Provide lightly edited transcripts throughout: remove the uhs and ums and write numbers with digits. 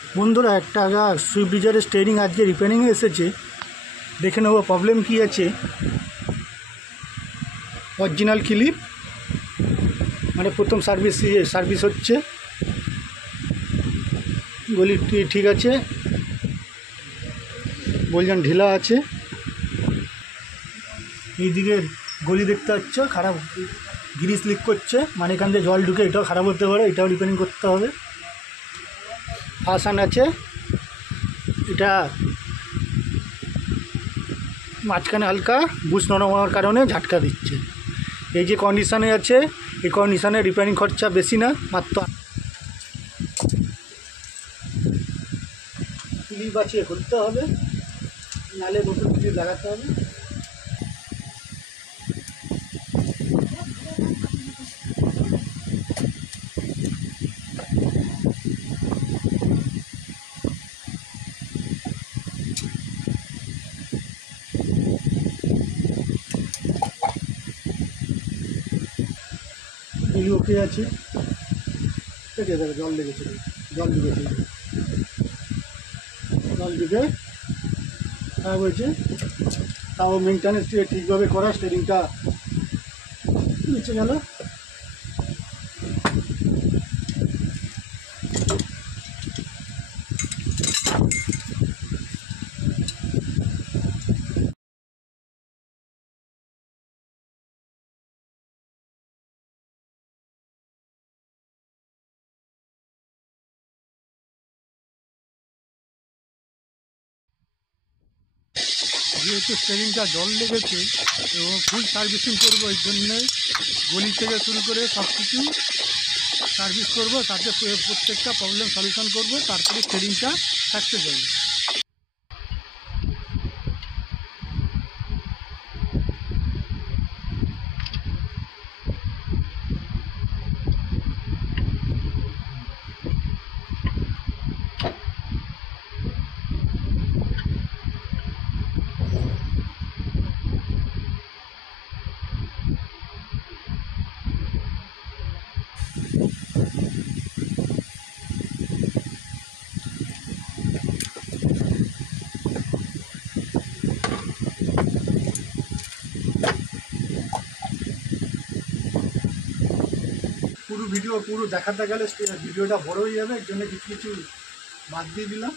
বন্ধুরা একটা সুইফট ডিজায়ারের স্টিয়ারিং আজকে রিপেয়ারিংয়ে এসেছে, দেখে নেব প্রবলেম কী আছে। অরিজিনাল ক্লিপ মানে প্রথম সার্ভিস হচ্ছে, গলি ঠিক আছে, বলছেন ঢিলা আছে। এইদিকে গলি দেখতে পাচ্ছ খারাপ, গ্রিস লিক করছে, মানে এখান থেকে জল ঢুকে, এটাও খারাপ হতে পারে, এটাও রিপেয়ারিং করতে হবে। ফাসান আছে, এটা মাঝখানে হালকা বুশ নরম হওয়ার কারণে ঝাটকা দিচ্ছে। এই যে কন্ডিশানে আছে, এই কন্ডিশানে রিপেয়ারিং খরচা বেশি না, মাত্র ক্লিপ বাঁচিয়ে খুলতে হবে, নাহলে নতুন ক্লিপ লাগাতে হবে। এগুলি ওকে আছে, ঠিক আছে। জল লেগেছে, জল ঢুকে খারাপ হয়েছে, তাও মেনটেন্যান্স ঠিকভাবে করা, স্টিয়ারিংটা নিচে গেল। যেহেতু স্টিয়ারিংটা জল লেগেছে এবং ফুল সার্ভিসিং করবো, এই জন্যে গলি থেকে শুরু করে সব কিছু সার্ভিস করবো, তাতে প্রত্যেকটা প্রবলেম সলিউশন করবো, তারপরে স্টিয়ারিংটা সাকসেস হবে। পুরো দেখাতে গেলে ভিডিওটা বড় হয়ে যাবে, এর জন্য কিছু কিছু বাদ দিয়ে দিলাম।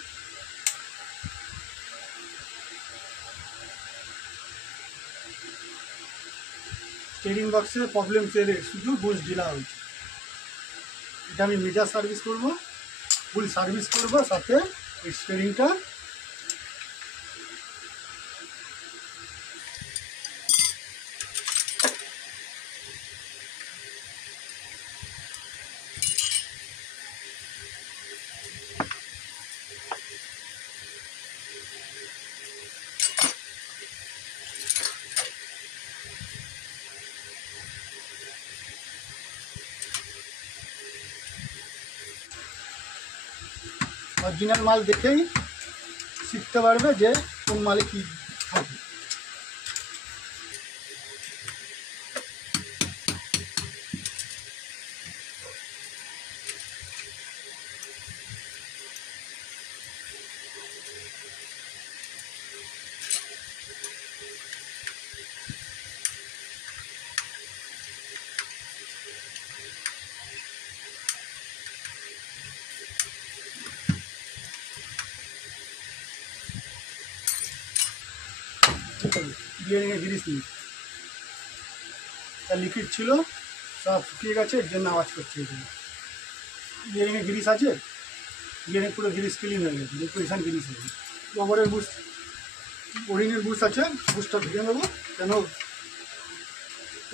স্টিয়ারিং বক্সের প্রবলেম শুধু বুশ ঢিলা হয়েছে, এটা আমি মেজার সার্ভিস করব, ফুল সার্ভিস করব, সাথে স্টিয়ারিংটা অরিজিনাল মাল দেখেই শিখতে পারবে যে কোন মালে কী থাকে। বিয়ারিংয়ে গ্রিস নেই, তার লিকুইড ছিল, সব শুকিয়ে গেছে, এর জন্য আওয়াজ করছে। এখানে বিয়ারিংয়ে গ্রিস আছে, বিয়ারিং পুরো গ্রিস ক্লিন হয়ে গেছে, পজিশন গ্রিস হয়ে গেছে। রবারের বুশ, ওরিংয়ের বুশ আছে, বুশটা ভেঙে নেবো, কেন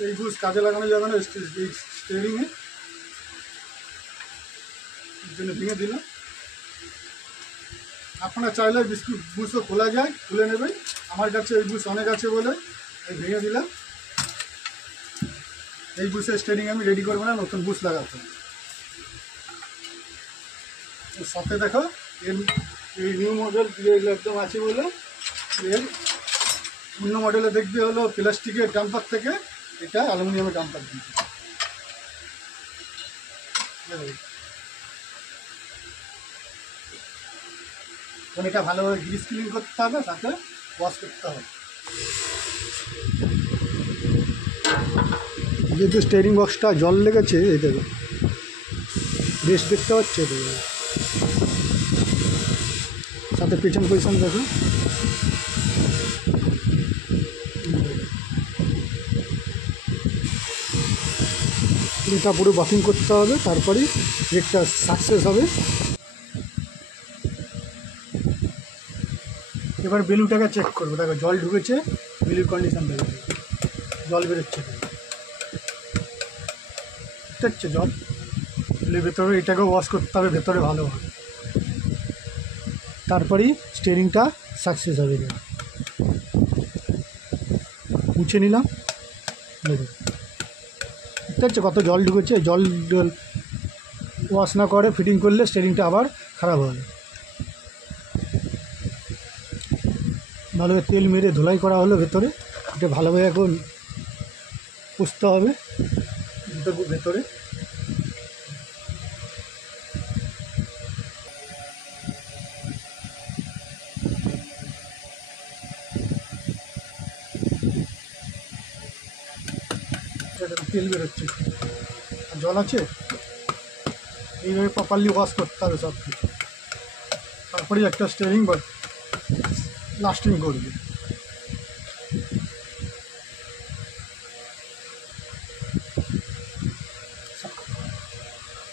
এই বুশ কাজে লাগানো যাবে না স্টিয়ারিংয়ে, এর জন্য ভেঙে দিলাম। আপনারা চাইলে বুশও খোলা যায়, খুলে নেবেন, আমার কাছে এই বুশ অনেক আছে বলে এই ভেঙে দিলাম। এই বুশের স্টিয়ারিং আমি রেডি করবো না, নতুন বুশ লাগাতে। সাথে দেখো এই নিউ মডেল একদম আছে বলে, এর অন্য মডেলে দেখবে হলো প্লাস্টিকের ডাম্পার থেকে এটা অ্যালুমিনিয়ামের ডাম্পার দিয়েছে। কারণ এটা ভালোভাবে গ্রিস ক্লিন করতে হবে, সাথে ওয়াশ করতে হবে। যেহেতু স্টিয়ারিং বক্সটা জল লেগেছে, এই দেখো বেশ দেখতে পাচ্ছে, দেখো সাথে পেছন পজিশন দেখো, এটা পুরো বাকিং করতে হবে, তারপরেই ব্রেকটা সাকসেস হবে। এবার বেলুটাকে চেক করবো, দেখো জল ঢুকেছে, বেলুর কন্ডিশন দেখো, জল বেরোচ্ছে, দেখতে হচ্ছে জল বেলুর ভেতরে, এটাকেও ওয়াশ করতে হবে ভেতরে ভালোভাবে, তারপরেই স্টিয়ারিংটা সাকসেস হবে। মুছে নিলাম, দেখো দেখতে হচ্ছে কত জল ঢুকেছে। জল ওয়াশ না করে ফিটিং করলে স্টিয়ারিংটা আবার খারাপ হবে। ভালোভাবে তেল মেরে ধুলাই করা হলো ভেতরে, এটা ভালোভাবে এখন পুষতে হবে ভেতরে। তেল বেরোচ্ছে, জল আছে, এইভাবে প্রপারলি ওয়াশ করতে হবে সব কিছু, তারপরেই একটা স্টিয়ারিং বা লাস্টিং করবে।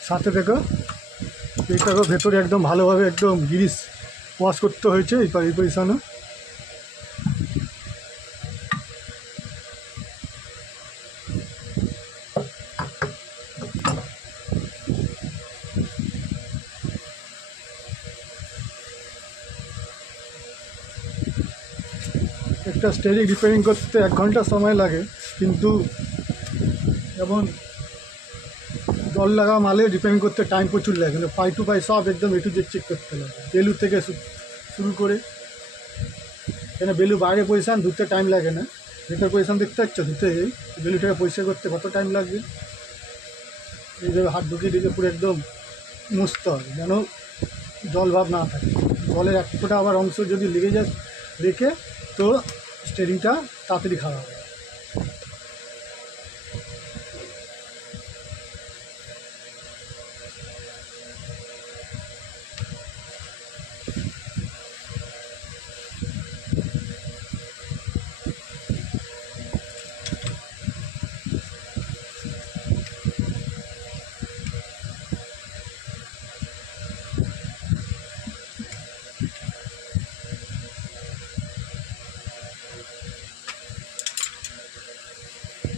সাথে দেখো এইটাকে ভেতরে একদম ভালোভাবে একদম গ্রিস ওয়াশ করতে হয়েছে এই পজিশনে। একটা স্টিয়ারিং রিপেয়ারিং করতে 1 ঘন্টা সময় লাগে, কিন্তু যেমন জল লাগা মালে রিপেয়ারিং করতে টাইম প্রচুর লাগে, কিন্তু পাই টু পাই সব একদম এটু যে চেক করতে লাগে, বেলু থেকে শুরু করে। এখানে বেলু বাইরে পজিশান ধুতে টাইম লাগে না, ভেতর পজিশান দেখতে পাচ্ছ, ধুতে বেলুটাকে পরিষ্কার করতে কত টাইম লাগবে। এইভাবে হাত ঢুকিয়ে দিকে পুরো একদম মুছতে হবে, যেন জল ভাব না থাকে। জলের এক ফোঁটা আবার অংশ যদি লেগে যায় রেখে, তো স্টিয়ারিংটা তাড়াতাড়ি খারাপ হবে।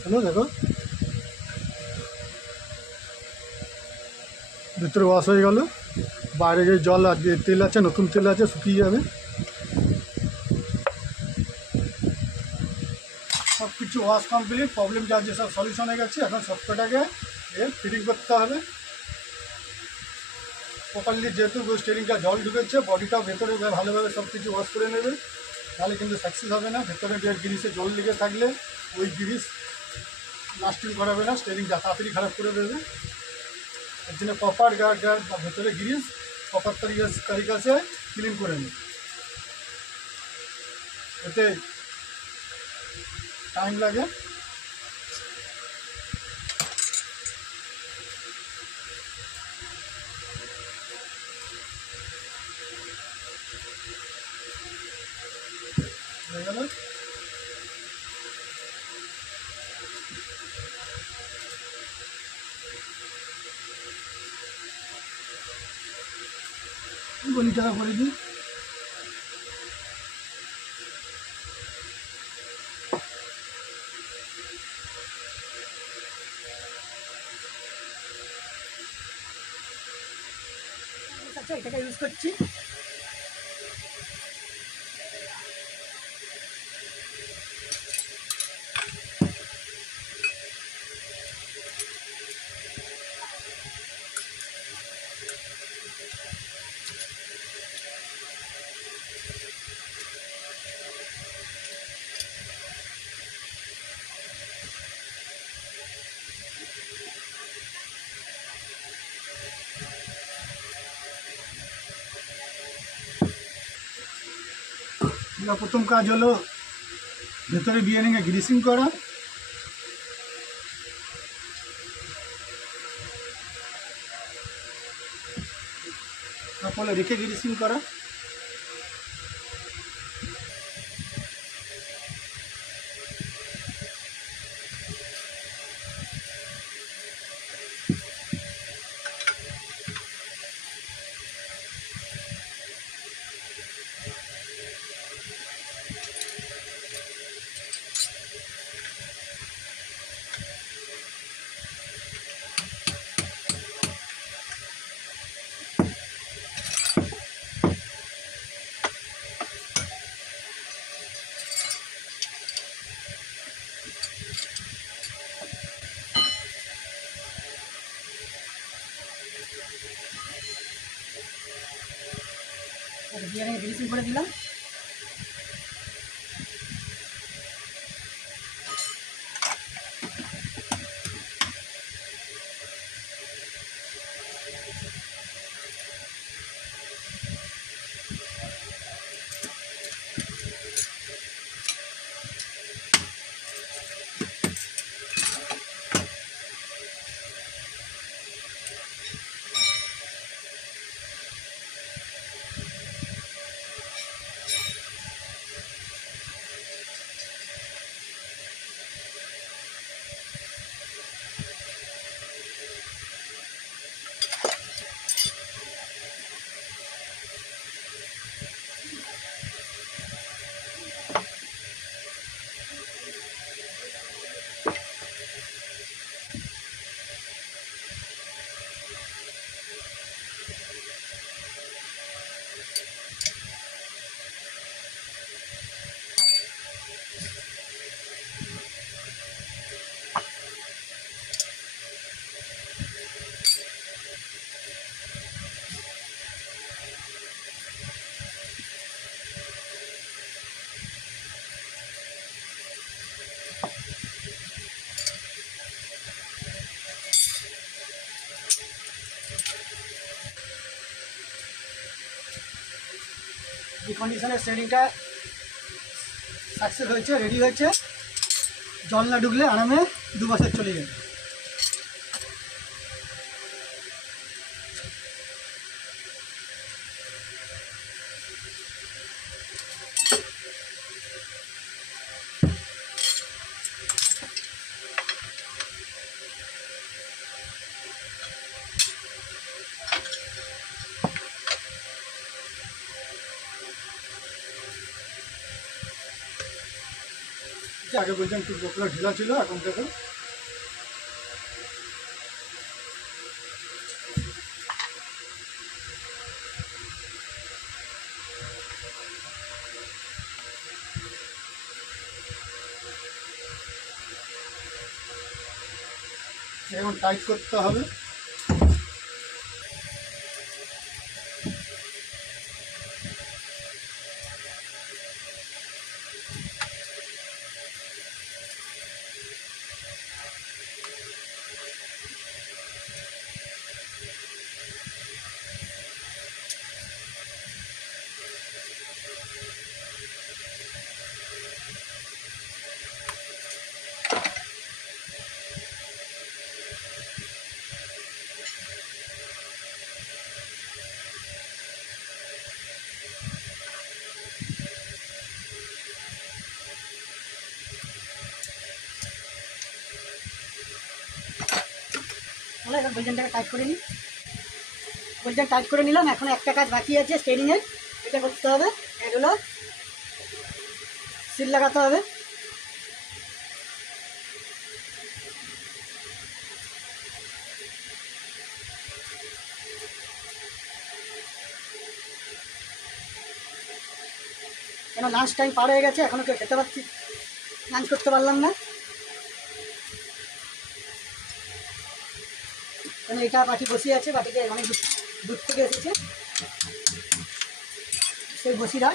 হ্যালো, দেখো ভিতরে ওয়াশ হয়ে গেল, বাইরে যে জল আর যে তেল আছে, নতুন তেল আছে, শুকিয়ে যাবে। সব কিছু ওয়াশ কমপ্লিট, প্রবলেম যা আছে সব সলিউশন হয়ে গেছে। এখন সফটওয়্যারটাকে এর ফিটিং করতে হবে প্রপারলি, যেহেতু স্টিয়ারিংটা জল ঢুকেছে, বডিটাও ভেতরে ভালোভাবে সব কিছু ওয়াশ করে নেবে, তাহলে কিন্তু সাকসেস হবে না। ভেতরে গ্রিসে জল লেগে থাকলে ওই গ্রিস লাস্টিং করাবে না, স্টিয়ারিংটা তাড়াতাড়ি খারাপ করে দেবে। এর জন্য প্রপার গার্ড বা ভেতরে গ্রিস প্রপার তরিকাছে ক্লিন করে নেবে, এতে টাইম লাগে। হয়ে গেল, গলিটাকা করে দিই। আচ্ছা, এটাকে ইউজ করছি। এবার প্রথম কাজ হলো ভেতরে বিরিয়ানিকে গ্রিসিং করা। তারপরে রেখে গ্রিসিং করা। বিরিয়ানি গ্রিসিং করে দিলাম। এই কন্ডিশনের সেটিংটা সাকসেস হয়েছে, রেডি হয়েছে। জল না ঢুকলে আরামে 2 বছর চলে যাবে। আগে বলছেন একটু গোপলা ঢিলা ছিল, এখন থেকে এখন টাইট করতে হবে। তাহলে এখন বলজনটাকে টাইট করে নিই। বলজন টাইট করে নিলাম। এখন একটা কাজ বাকি আছে স্টেরিংয়ের, এটা করতে হবে। এগুলো সিল লাগাতে হবে। কেন লাঞ্চ টাইম পার হয়ে গেছে, এখনও কেউ খেতে পারছি, লাঞ্চ করতে পারলাম না। কেন এটা বাটি বসিয়ে আছে, বাটিতে অনেক দূর থেকে এসেছে, সেই বসিরা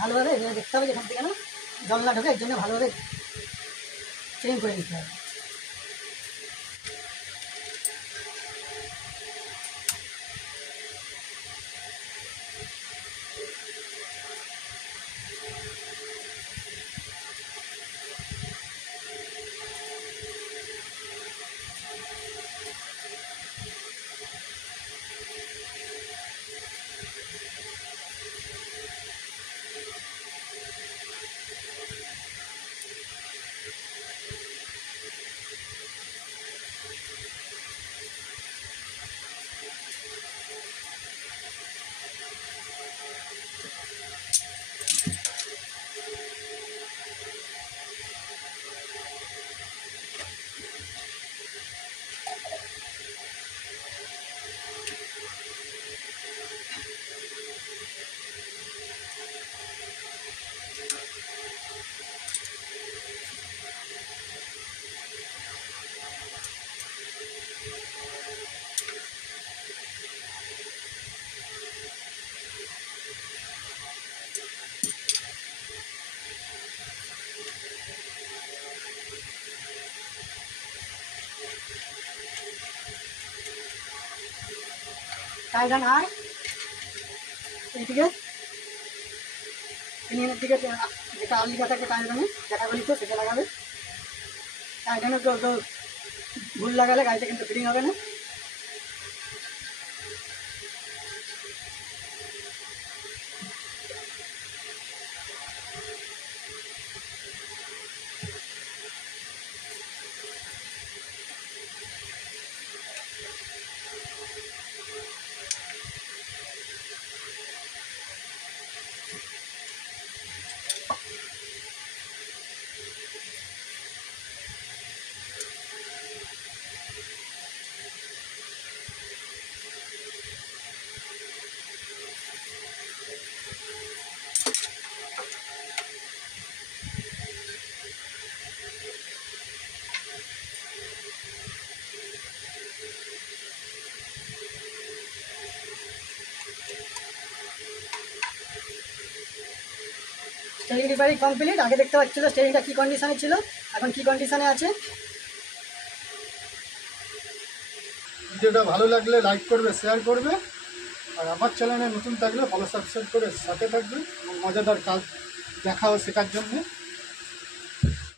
ভালোভাবে দেখতে হবে যেখান থেকে না জল না ঢোকে, এর জন্য ভালোভাবে ট্রেন করে নিতে হবে। টাইটান আর এইদিকে ইঞ্জিনের দিকে যেটা আল লিখা থাকবে টাইটানে ক্যাটাগরি তো সেটা লাগাবে। টাইটানে তো ভুল লাগালে গাড়িটা কিন্তু ফিটিং হবে না। Stirring repairing complete. আগে দেখতে পাচ্ছিল স্টেরিংটা কী কন্ডিশনে ছিল, এখন কী কন্ডিশনে আছে। ভিডিওটা ভালো লাগলে লাইক করবে, শেয়ার করবে, আর আমার চ্যানেলে নতুন থাকলে ফলো সাবস্ক্রাইব করে সাথে থাকবে এবং মজাদার কাজ দেখা ও শেখার জন্য।